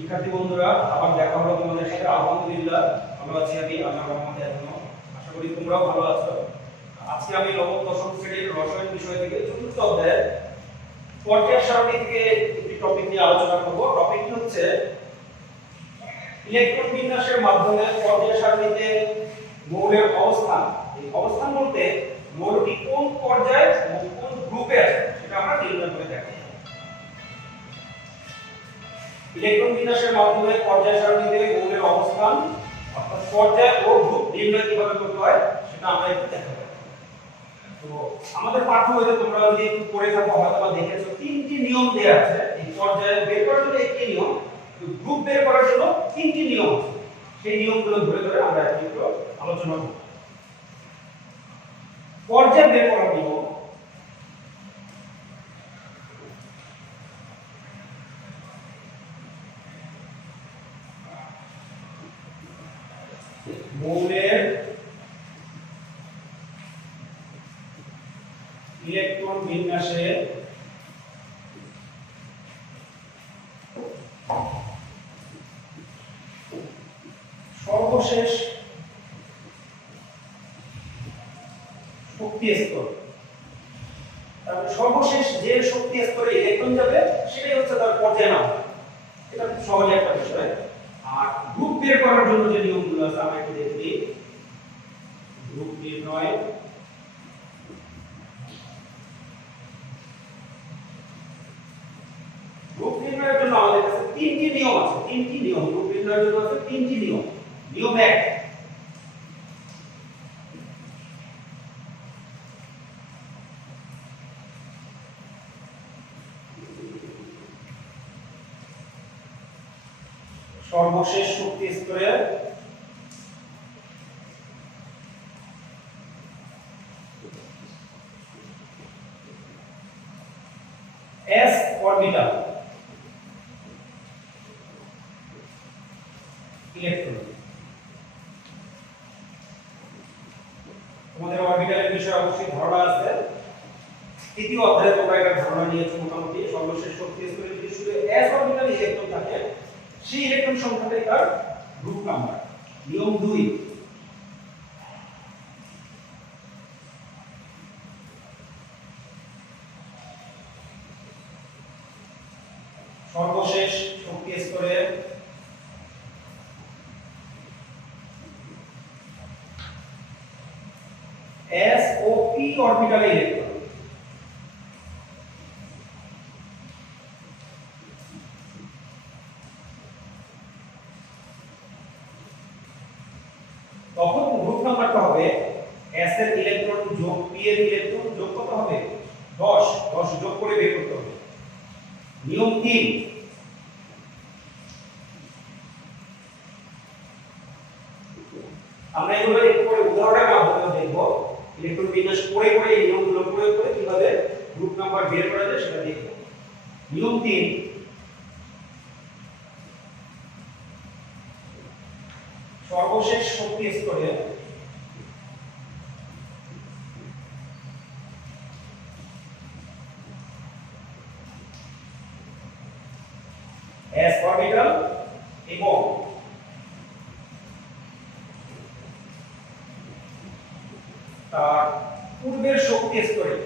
শিক্ষার্থী বন্ধুরা, আবার দেখা হলো তোমাদের সাথে। আলহামদুলিল্লাহ ভালো আছি আমি, আল্লাহর রহমতে এখনো। আশা করি তোমরাও ভালো আছো। আজকে আমি নবম দশম শ্রেণীর রসায়ন বিষয় থেকে চতুর্থ অধ্যায়ের পর্যায় সারণী থেকে একটি টপিক নিয়ে আলোচনা করব। টপিকটি হচ্ছে ইলেকট্রন বিন্যাসের মাধ্যমে পর্যায় সারণীতে মৌলের অবস্থান। এই অবস্থান বলতে মৌলটি কোন পর্যায়ে এবং কোন গ্রুপে আছে সেটা আমরা নির্ণয় করে দেখাবো। ইলেকট্রন বিন্যাসের মাধ্যমে পর্যায় সারণীতে মৌলের অবস্থান অর্থাৎ পর্যায় ও গ্রুপ নির্ণয় কিভাবে করতে হয় সেটা আমরা একটু দেখাবো। তো আমাদের পাঠ্য বইতে তোমরা যদি একটু পড়ে থাকো হয়তো দেখেছো তিনটি নিয়ম দেয়া আছে। এই পর্যায় বের করার জন্য একটি নিয়ম, গ্রুপ বের করার জন্য তিনটি নিয়ম আছে। সেই নিয়মগুলো ধরে ধরে আমরা একটু আলোচনা করব। পর্যায় বের করার নিয়ম। মৌলের ইলেকট্রন বিন্যাসে সর্বশেষ শক্তি স্তর, তারপরে সর্বশেষ যে শক্তি স্তরে ইলেকট্রন যাবে সেটাই হচ্ছে তার পর্যায় নাম। এটা খুব সহজ একটা বিষয়। আর গ্রুপ বের করার জন্য যে নিয়মগুলো আছে আমরা একটু দেখি। গ্রুপ নির্ণয়, গ্রুপ নির্ণয়ের জন্য আমাদের কাছে তিনটি নিয়ম আছে। তিনটি নিয়ম গ্রুপ নির্ণয়ের জন্য আছে তিনটি নিয়ম। নিয়ম 1, সর্বশেষ শক্তি স্তরে s অরবিটাল ইলেকট্রন। তোমাদের অরবিটালের বিষয়ে অবশ্যই ধারণা আছে। তৃতীয় অধ্যায়ে তোমরা একটা ধারণা নিয়েছো মোটামুটি। সর্বশেষ শক্তি স্তরে যদি শুধু s অরবিটাল ইলেকট্রন থাকে সেই ইলেকট্রন সংখ্যাটাই তার গ্রুপ নাম্বার। নিয়ম 2, সর্বশেষ শক্তি স্তরে s ও p অরবিটাল ইলেকট্রন। তখন গ্রুপ নাম্বারটা হবে s এর ইলেকট্রন যোগ p এর ইলেকট্রন যোগ কত হবে 10 যোগ করে বের করতে হবে। নিয়ম 3, আমরা এগুলো একটু পরে উদাহরণের মাধ্যমে দেখব। ইলেকট্রন বিন্যাস করে করে এই নিয়মগুলো প্রয়োগ করে কিভাবে গ্রুপ নাম্বার বের করা যায় সেটা দেখব। নিয়ম 3, সর্বশেষ শক্তি স্তরে s অরবিটাল এবং তার পূর্বের শক্তি স্তরে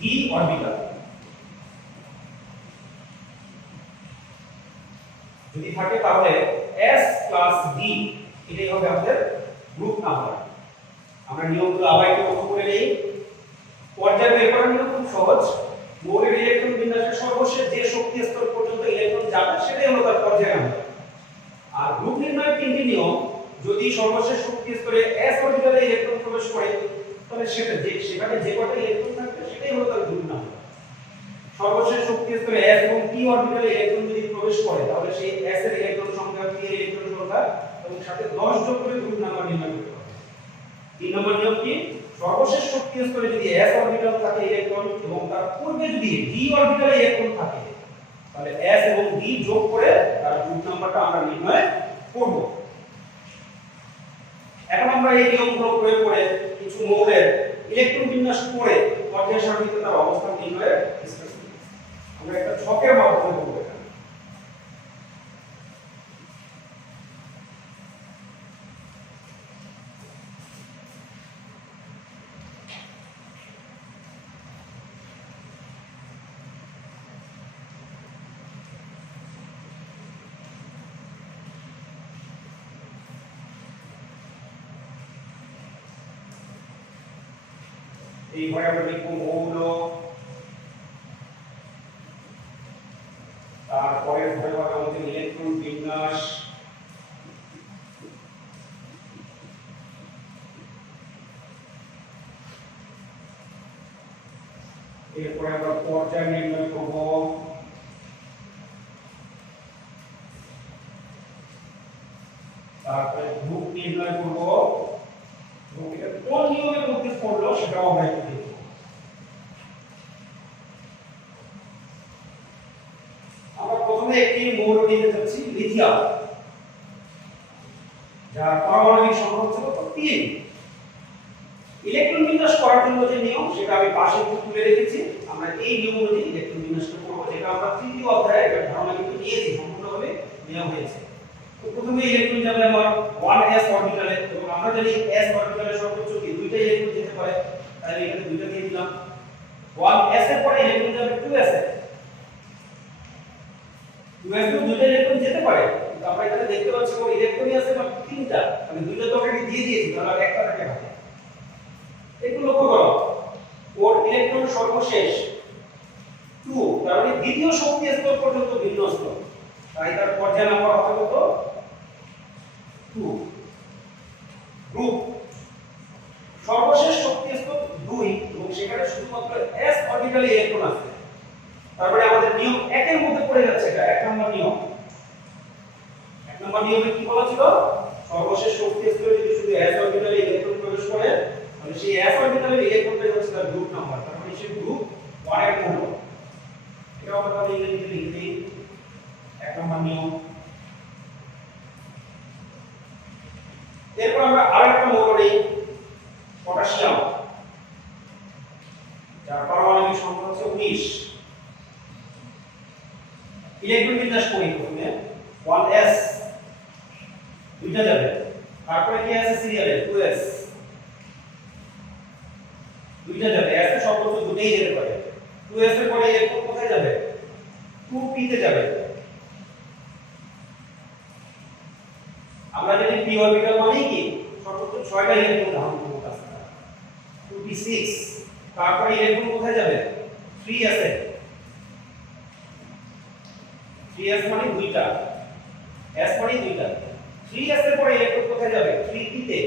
d অরবিটাল যদি থাকে তাহলে s প্লাস d এটাই হবে আমাদের গ্রুপ নাম্বার। আমরা নিয়মগুলো আবার একটু লক্ষ্য করে নেই। পর্যায় বের করার নিয়ম খুব সহজ। মৌলের ইলেকট্রন বিন্যাসের সর্বশেষ যে শক্তি স্তর পর্যন্ত ইলেকট্রন যাবে সেটাই হলো তার পর্যায় নাম্বার। আর গ্রুপ নির্ণয়ের তিনটি নিয়ম, যদি সর্বশেষ শক্তি স্তরে s অরবিটালে ইলেকট্রন প্রবেশ করে তাহলে সেখানে যে কটা ইলেকট্রন থাকবে সেটাই হলো তার গ্রুপ নাম্বার। সর্বশেষ শক্তি স্তরে s এবং p অরবিটালে ইলেকট্রন যদি প্রবেশ করে তাহলে সেই s এর ইলেকট্রন সংখ্যা p এর ইলেকট্রন সংখ্যা এবং সাথে 10 যোগ করে গ্রুপ নাম্বার নির্ণয় করতে হবে। 3 নম্বর নিয়ম কি, সর্বশেষ শক্তি স্তরে যদি s অরবিটাল থাকে ইলেকট্রন এবং তার পূর্বে যদি d অরবিটালে ইলেকট্রন থাকে তাহলে s এবং d যোগ করে তার গ্রুপ নাম্বারটা আমরা নির্ণয় করব। এখন আমরা এই নিয়মগুলো প্রয়োগ করে কিছু মৌলের ইলেকট্রন বিন্যাস করে পর্যায় সারণীতে তার অবস্থান নির্ণয়ের চেষ্টা করি। আমরা একটা ছকের মাধ্যমে করব এটা। এই ঘরে আমরা লিখব মৌল, তারপরে ঘরে হবে আমাদের ইলেকট্রন বিন্যাস, এরপরে আমরা পর্যায় নির্ণয় করব, তারপরে গ্রুপ নির্ণয় করব, এবং এটা কোন নিয়মের মধ্যে পড়লো সেটাও আমরা একটু দেখব। আমরা প্রথমে একটি মৌল নিতে যাচ্ছি লিথিয়াম, যার পারমাণবিক সংখ্যা হচ্ছে কত 3। ইলেকট্রন বিন্যাস করার জন্য যে নিয়ম সেটা আমি পাশে একটু তুলে রেখেছি। আমরা এই নিয়ম অনুযায়ী ইলেকট্রন বিন্যাসটা করব, যেটা আমরা তৃতীয় অধ্যায়ে এটা ধারণা কিন্তু নিয়েছি, সম্পূর্ণভাবে নেওয়া হয়েছে। তো প্রথমে ইলেকট্রন যাবে আমার 1s অরবিটালে, এবং আমরা জানি s অরবিটালে সর্বোচ্চ কি দুইটা ইলেকট্রন যেতে পারে, তাহলে এখানে দুইটা দিয়ে দিলাম। 1s এর পরে ইলেকট্রন যাবে 2s এ, 2s এ দুইটা ইলেকট্রন যেতে পারে, কিন্তু আমরা এখানে দেখতে পাচ্ছি ওর ইলেকট্রনই আছে মাত্র 3টা, মানে দুইটা তো অলরেডি দিয়ে দিয়েছি, তাহলে একটা থাকে হাতে। একটু লক্ষ্য করো, ওর ইলেকট্রন সর্বশেষ 2, তার মানে দ্বিতীয় শক্তি স্তর পর্যন্ত বিন্যস্ত, তাই তার পর্যায় নাম্বার হবে কত 2। গ্রুপ সর্বশেষ শক্তি স্তর 2, এবং সেখানে শুধুমাত্র s অরবিটালে ইলেকট্রন আছে, তারপরে আমাদের নিয়ম 1 এর মধ্যে পড়ে যাচ্ছে, এটা 1 নম্বর নিয়ম। 1 নম্বর নিয়মে কি বলা ছিল, সর্বশেষ শক্তি স্তরে যদি শুধু s অরবিটালে ইলেকট্রন প্রবেশ করে, তাহলে সেই s অরবিটালে ইলেকট্রনটাই হচ্ছে তার গ্রুপ নাম্বার, তার মানে সে গ্রুপ 1 এর মৌল। এটা আমরা তাহলে ইংরেজিতে লিখে দিই 1 নম্বর নিয়ম। এরপর আমরা আরেকটা মৌল নেই, পটাশিয়াম, যার পারমাণবিক সংখ্যা হচ্ছে 19। ইলেকট্রন বিন্যাস করি প্রথমে 1s, দুইটা যাবে, তারপরে কি আছে সিরিয়ালে 2s, দুইটা যাবে, s এর সর্বোচ্চ দুটোই যেতে পারে। 2s এর পরে ইলেকট্রন কোথায় যাবে, 2p তে যাবে। আমরা জানি p অরবিটাল মানে কি সর্বোচ্চ 6টা ইলেকট্রন ধারণ করতে আছে, 2p6, তারপরে ইলেকট্রন কোথায় যাবে 3s এ, 3s মানে দুইটা, s মানে দুইটা, 3s এর পরে ইলেকট্রন কোথায় যাবে 3p তে,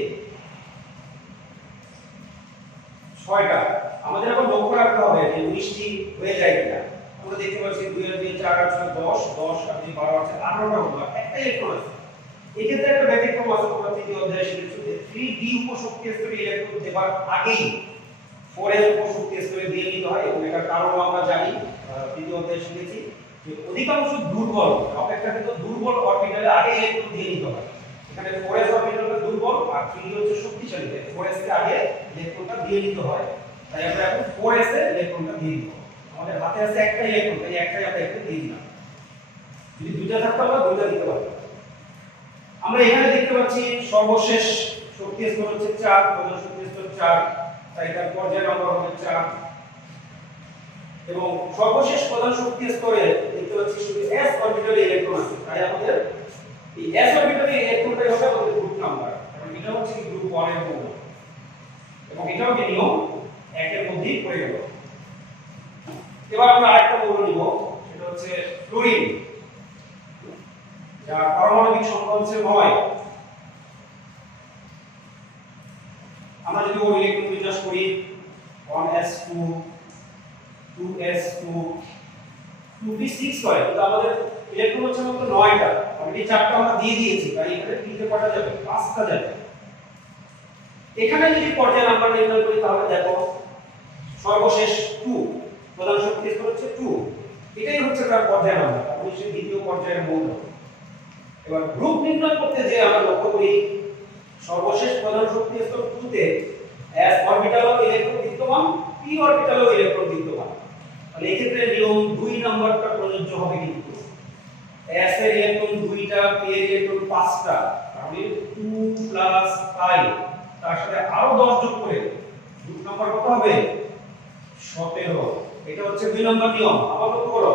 6টা। আমাদের আবার লক্ষ্য রাখতে হবে যে 19টি হয়ে যায় কিনা। আমরা দেখতে পাচ্ছি 2 এর 2 4 8 6 10, 10 আর 2 12 আছে 18টা হলো, একটা ইলেকট্রন আছে। এই ক্ষেত্রে একটা ব্যতিক্রম আছে, তোমরা তৃতীয় অধ্যায়ে শিখেছো যে 3d উপশক্তি স্তরে ইলেকট্রন দেবার আগেই 4s উপশক্তি স্তরে দিয়ে নিতে হয়, এবং এটার কারণ আমরা জানি, তৃতীয় অধ্যায়ে শিখেছি যে অধিকাংশ দুর্বল অপেক্ষাকৃত দুর্বল অরবিটালে আগে ইলেকট্রন দিয়ে নিতে হয়। এখানে 4s অরবিটালটা দুর্বল আর 3d হচ্ছে শক্তিশালী, তাই 4s কে আগে ইলেকট্রনটা দিয়ে নিতে হয়। তাই আমরা এখন 4s এ ইলেকট্রনটা দিয়ে দিব। আমাদের হাতে আছে একটা ইলেকট্রন, তাই একটাই আমরা এখানে দিয়ে দিলাম। যদি দুইটা থাকতো আমরা দুইটা দিতে পারতাম। আমরা এখানে দেখতে পাচ্ছি সর্বশেষ শক্তি স্তর হচ্ছে 4, প্রধান শক্তি স্তর 4, তাই তার পর্যায় নম্বর হবে 4, এবং সর্বশেষ প্রধান শক্তি স্তরে দেখতে পাচ্ছি শুধু s অরবিটালে ইলেকট্রন আছে, তাই আমাদের এই s অরবিটালে ইলেকট্রনটাই হবে আমাদের গ্রুপ নাম্বার, কারণ এটা হচ্ছে গ্রুপ 1 এর মৌল, এবং এটাও কি নিয়ম 1 এর মধ্যেই পড়ে গেল। এবার আমরা আরেকটা মৌল নিব, সেটা হচ্ছে ফ্লোরিন, যার পারমাণবিক সংখ্যা হচ্ছে 9। আমরা যদি ওর ইলেকট্রন বিন্যাস করি 1s2, 2s2, 2p6 হয়, কিন্তু আমাদের ইলেকট্রন হচ্ছে মাত্র 9টা, অলরেডি 4টা আমরা দিয়ে দিয়েছি, তাই এখানে p তে কয়টা যাবে 5টা যাবে। এখানে যদি পর্যায় নাম্বার নির্ণয় করি তাহলে দেখো সর্বশেষ 2, প্রধান শক্তি স্তর হচ্ছে 2, এটাই হচ্ছে তার পর্যায় নাম্বার, মানে সে দ্বিতীয় পর্যায়ের মৌল। এবার গ্রুপ নির্ণয় করতে যে আমরা লক্ষ্য করি সর্বশেষ প্রধান শক্তি স্তর 2 তে s অরবিটালও ইলেকট্রন বিদ্যমান, p অরবিটালও ইলেকট্রন বিদ্যমান। তাহলে এই ক্ষেত্রে নিয়ম 2 নাম্বারটা প্রযোজ্য হবে কিন্তু s এর ইলেকট্রন 2টা, p এর ইলেকট্রন 5টা, তাহলে 2 5 তার সাথে আরো 10 যোগ করে গ্রুপ নাম্বার কত হবে? 17। এটা হচ্ছে 2 নম্বর নিয়ম। আবার লক্ষ্য করো,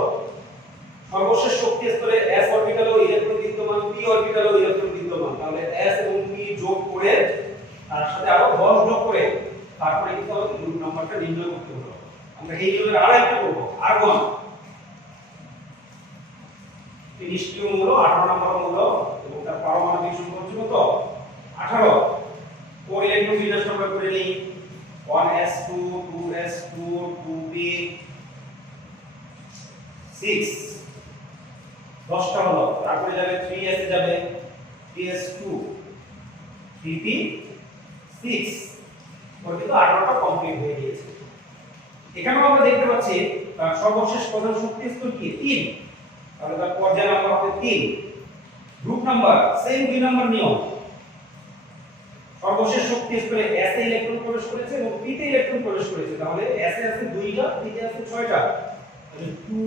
সর্বশেষ শক্তি স্তরে s অরবিটালও ইলেকট্রন বিদ্যমান, p অরবিটালও ইলেকট্রন বিদ্যমান। তাহলে s এবং p যোগ করে তার সাথে আরো 10 যোগ করে তারপরে কিন্তু আমাদের গ্রুপ নাম্বারটা নির্ণয় করতে হবে। আমরা এই নিয়মের আরেকটা করব, আর্গন। এই নিষ্ক্রিয় মূল 18 নম্বর মূল এবং তার পারমাণবিক সংখ্যা হচ্ছে কত? 18। 4 ইলেকট্রন বিন্যাস আমরা করে নেই। 1s2 2s2 2p 6 10টা হলো। তারপরে যাবে 3s এ যাবে 3s2 3p 6। ওর কিন্তু 18টা কমপ্লিট হয়ে গিয়েছে। এখানেও আমরা দেখতে পাচ্ছি তার সর্বশেষ প্রধান শক্তি স্তর কি? 3। তাহলে তার পর্যায় নাম্বার হবে 3। গ্রুপ নাম্বার সেম 2 নাম্বার নিয়ম। সর্বশেষ শক্তি স্তরে s এ ইলেকট্রন প্রবেশ করেছে এবং p তে ইলেকট্রন প্রবেশ করেছে। তাহলে s এ আছে 2টা, p তে আছে 6টা। তাহলে 2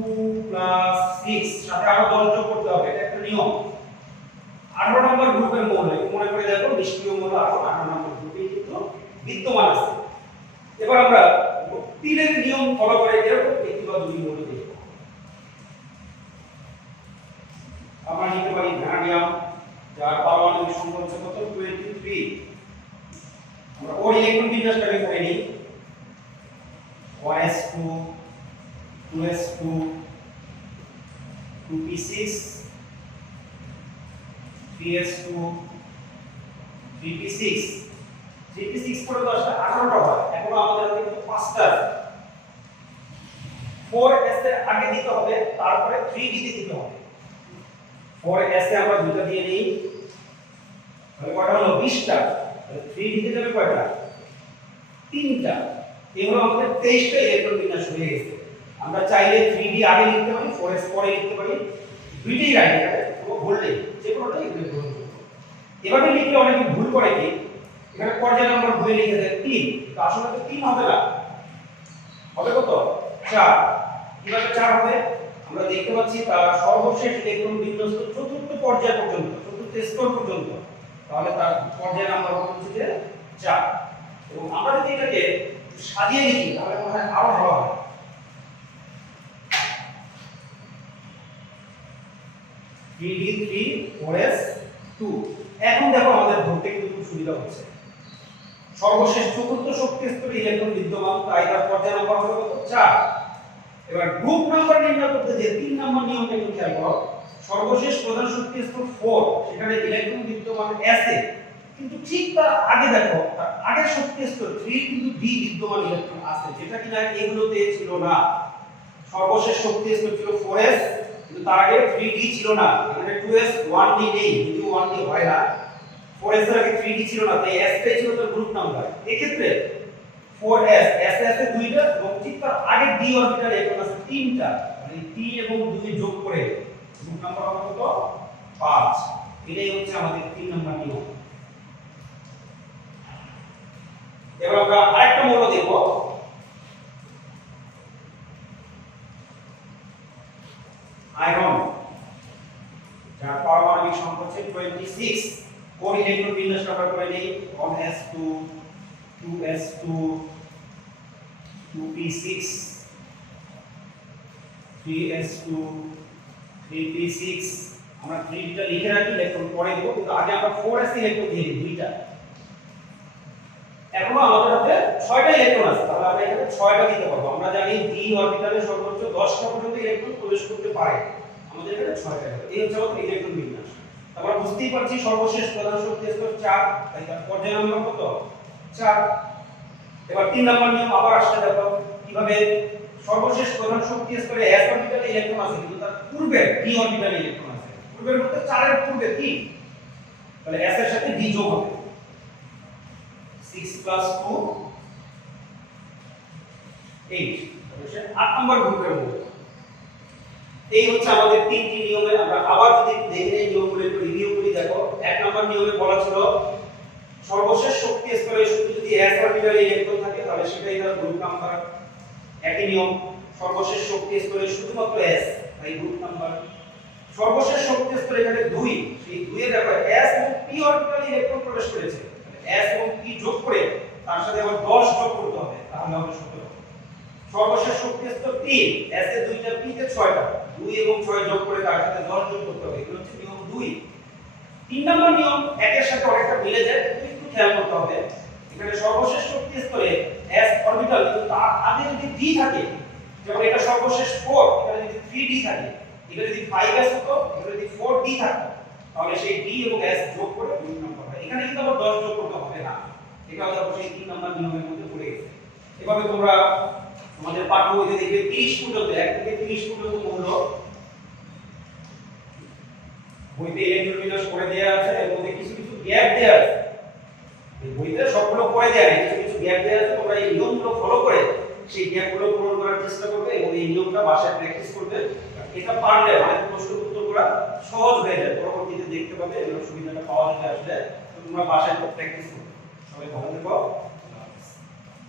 6 সাথে আরো 10 যোগ করতে হবে। এটা একটা নিয়ম। 18 নম্বর গ্রুপের মৌল মনে করে দেখো, নিষ্ক্রিয় মৌল 18 নম্বর গ্রুপে কিন্তু বিদ্যমান আছে। এবার আমরা তিনের নিয়ম ফলো করে এরকম একটি বা দুটি মৌল দেখব। আমরা নিতে পারি ভ্যানাডিয়াম, যার পারমাণবিক সংখ্যা হচ্ছে কত? 23। আমরা ওর ইলেকট্রন বিন্যাসটাকে করে নিই। 1s2 2s2 2p6 3s2 3p6 3p6 করে 10টা 18টা হয়। এখন আমাদের হাতে কিন্তু 5টা আছে। 4s এর আগে দিতে হবে, তারপরে 3d তে দিতে হবে। 4s এ আমরা দুটো দিয়ে নেই, তাহলে কয়টা হলো? 20টা। তাহলে 3d তে যাবে কয়টা? 3টা। এই হলো আমাদের 23টা ইলেকট্রন বিন্যাস হয়ে গেছে। আমরা চাইলে 3d আগে লিখতে পারি, 4s পরে লিখতে পারি, দুইটাই রাইট। এটা কোনো ভুল নেই, যে কোনোটাই এখানে গ্রহণ করব। এভাবে লিখলে অনেকে ভুল করে কি, এখানে পর্যায় নাম্বার ভুলে লিখে দেয় 3, কিন্তু আসলে তো 3 হবে না, হবে কত? 4। কিভাবে 4 হবে? আমরা দেখতে পাচ্ছি তার সর্বশেষ ইলেকট্রন বিন্যস্ত চতুর্থ পর্যায় পর্যন্ত, চতুর্থ স্তর পর্যন্ত। তাহলে তার পর্যায় নাম্বার হচ্ছে যে 4। এবং আমরা যদি এটাকে সাজিয়ে লিখি তাহলে মনে হয় আরো ভালো হবে। 3d3 4s2। এখন দেখো আমাদের ধরতে কিন্তু খুব সুবিধা হচ্ছে। সর্বশেষ চতুর্থ শক্তি স্তরে ইলেকট্রন বিদ্যমান, তাই তার পর্যায় নাম্বার হলো কত? 4। এবার গ্রুপ নাম্বার নির্ণয় করতে যে 3 নাম্বার নিয়মটা একটু খেয়াল করো। সর্বশেষ প্রধান শক্তি স্তর 4, সেখানে ইলেকট্রন বিদ্যমান s এ, কিন্তু ঠিক তার আগে দেখো, তার আগের শক্তি স্তর 3 কিন্তু d বিদ্যমান ইলেকট্রন আছে, যেটা কিনা এগুলোতে ছিল না। সর্বশেষ শক্তি স্তর ছিল 4s, কিন্তু তার আগে 3d ছিল না। এখানে 2s 1d নেই, যদি 1d হয় না। 4s এর আগে 3d ছিল না, তাই s টাই ছিল তার গ্রুপ নাম্বার। এই ক্ষেত্রে 4s s আছে 2টা এবং ঠিক তার আগে d অরবিটাল ইলেকট্রন আছে 3টা। মানে 3 এবং 2 যোগ করে গ্রুপ নাম্বার হবে কত? 5। এটাই হচ্ছে আমাদের 3 নাম্বার নিয়ম। এবার আমরা আরেকটা মৌল দেখব। আয়রন, যার পারমাণবিক সংখ্যা হচ্ছে 26। 4 ইলেকট্রন বিন্যাস আমরা করে নেই। 1s2 2s2 2p6 3s2 3p6। আমরা 3d টা লিখে রাখি, ইলেকট্রন পরে দেব, কিন্তু আগে আমরা 4s ইলেকট্রন দিয়ে দিই দুইটা। এখন আমাদের হাতে 6টা ইলেকট্রন আছে, তাহলে আমরা এখানে 6টা দিতে পারবো। আমরা জানি d অরবিটালে সর্বোচ্চ 10টা পর্যন্ত ইলেকট্রন প্রবেশ করতে পারে, আমাদের এখানে 6টা। এই হচ্ছে আমাদের ইলেকট্রন বিন্যাস। আমরা বুঝতেই পারছি সর্বশেষ প্রধান শক্তি স্তর 4, তাই তার পর্যায় নাম্বার কত? 4। এবার 3 নাম্বার নিয়ম আবার আসছে, দেখো কিভাবে। সর্বশেষ প্রধান শক্তি স্তরে s অরবিটালে ইলেকট্রন আছে, কিন্তু তার পূর্বে d অরবিটালে ইলেকট্রন আছে। পূর্বের মধ্যে 4 এর পূর্বে 3, তাহলে s এর সাথে d যোগ হবে। 6 + 2 8, তাহলে 8 নম্বর গ্রুপের মধ্যে। এই হচ্ছে আমাদের তিনটি নিয়মে। আমরা আবার যদি দেখে এই নিয়মগুলো একটু রিভিউ করি, দেখো 1 নম্বর নিয়মে বলা ছিল সর্বশেষ শক্তি স্তরে শুধু যদি s অরবিটালে ইলেকট্রন থাকে তাহলে সেটাই তার গ্রুপ নাম্বার। একই নিয়ম, সর্বশেষ শক্তি স্তরে শুধুমাত্র s, তাই গ্রুপ নাম্বার। সর্বশেষ শক্তি স্তরে এখানে 2, সেই 2 এ দেখো s এবং p অরবিটালে ইলেকট্রন প্রবেশ করেছে, s এবং p যোগ করে তার সাথে আবার 10 যোগ করতে হবে, তাহলে হবে 17। সর্বশেষ শক্তি স্তর 3, s এ 2টা, p তে 6টা, 2 এবং 6 যোগ করে তার সাথে 10 যোগ করতে হবে, এগুলো হচ্ছে নিয়ম 2। 3 নম্বর নিয়ম একের সাথে অনেকটা মিলে যায়, একটু খেয়াল করতে হবে। এখানে সর্বশেষ শক্তি স্তরে s অরবিটাল কিন্তু তার আগে যদি d থাকে, যেমন এটা সর্বশেষ 4, এখানে যদি 3d থাকে, এটা যদি 5s হতো, এটা যদি 4d থাকতো, তাহলে সেই d এবং s যোগ করে 2 নম্বর হয়। এখানে কিন্তু আবার 10 যোগ করতে হবে না, এটাও দেখো সেই 3 নম্বর নিয়মের মধ্যে পড়ে গেছে। এভাবে তোমরা তোমাদের পাঠ্য বইতে দেখবে 30 পর্যন্ত, 1 থেকে 30 পর্যন্ত মূল্য বইতে ইলেকট্রন করে দেয়া আছে, এর মধ্যে কিছু কিছু গ্যাপ দেয়া আছে। এই বইতে সবগুলো করে দেয়া নেই, কিছু কিছু গ্যাপ দেয়া আছে, তোমরা এই নিয়মগুলো ফলো করে সেই গ্যাপগুলো পূরণ করার চেষ্টা করবে এবং এই নিয়মটা বাসায় প্র্যাকটিস করবে। এটা পারলে মানে প্রশ্ন উত্তর করা সহজ হয়ে যায়, পরবর্তীতে দেখতে পাবে এর সুবিধাটা পাওয়া যায়। আসলে তোমরা বাসায় প্র্যাকটিস করবে। সবাই ভালো থেকো।